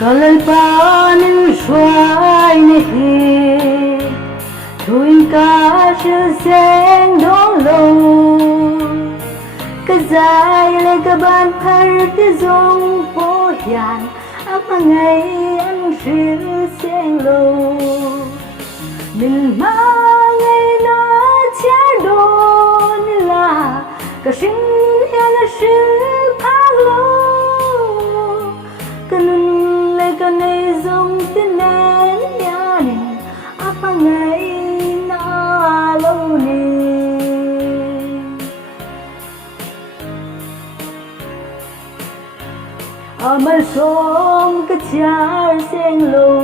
Kalpanin xoay này Thuyên ca sự sen đổ lâu Cả dài lại cả bàn phar Tế dòng phố hiền Áp mà ngày ăn rượu sen lâu Mình mang ngày nó chá đồn là Cả sinh hiền là sự phá lâu Cả nâng lại cả này dòng tên nén nhà nền Áp mà ngày nó lâu nền Mà sống cả chár sen lâu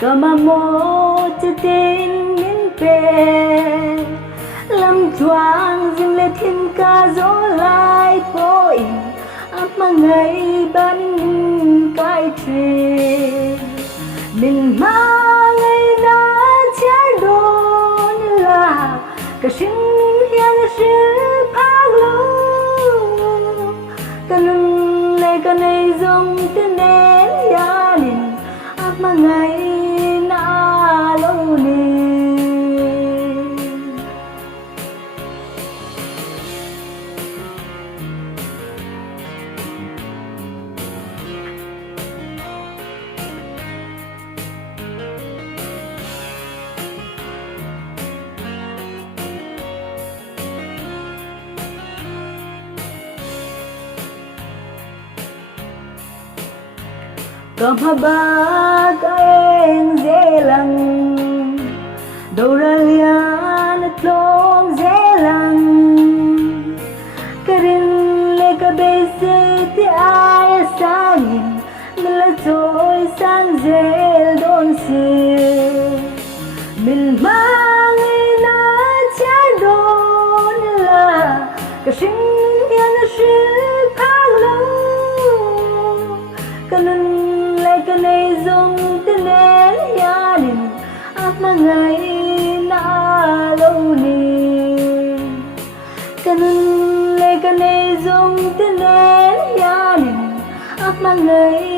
Cả mà mô cho tin miễn bè Lâm choang dừng lệ thiên ca gió lại phố in Áp mà ngày ban cái truyền Mình mang ngày đã chá đồn là Cả sinh hiền sự phá lâu Cả nâng lệ cả này dòng tên nén gia đình Áp mà ngày na lâu nền Kamaba kaeng zelang Doralian at long zelang Karin le kabese ti ay sangin Mila choy sang zel don sil Mil mangi na cha don la Kasing yan na shil pang lo Kanun Cái này dùng tên nén gia đình Áp mà ngày na lâu nền Cái này dùng tên nén gia đình Áp mà ngày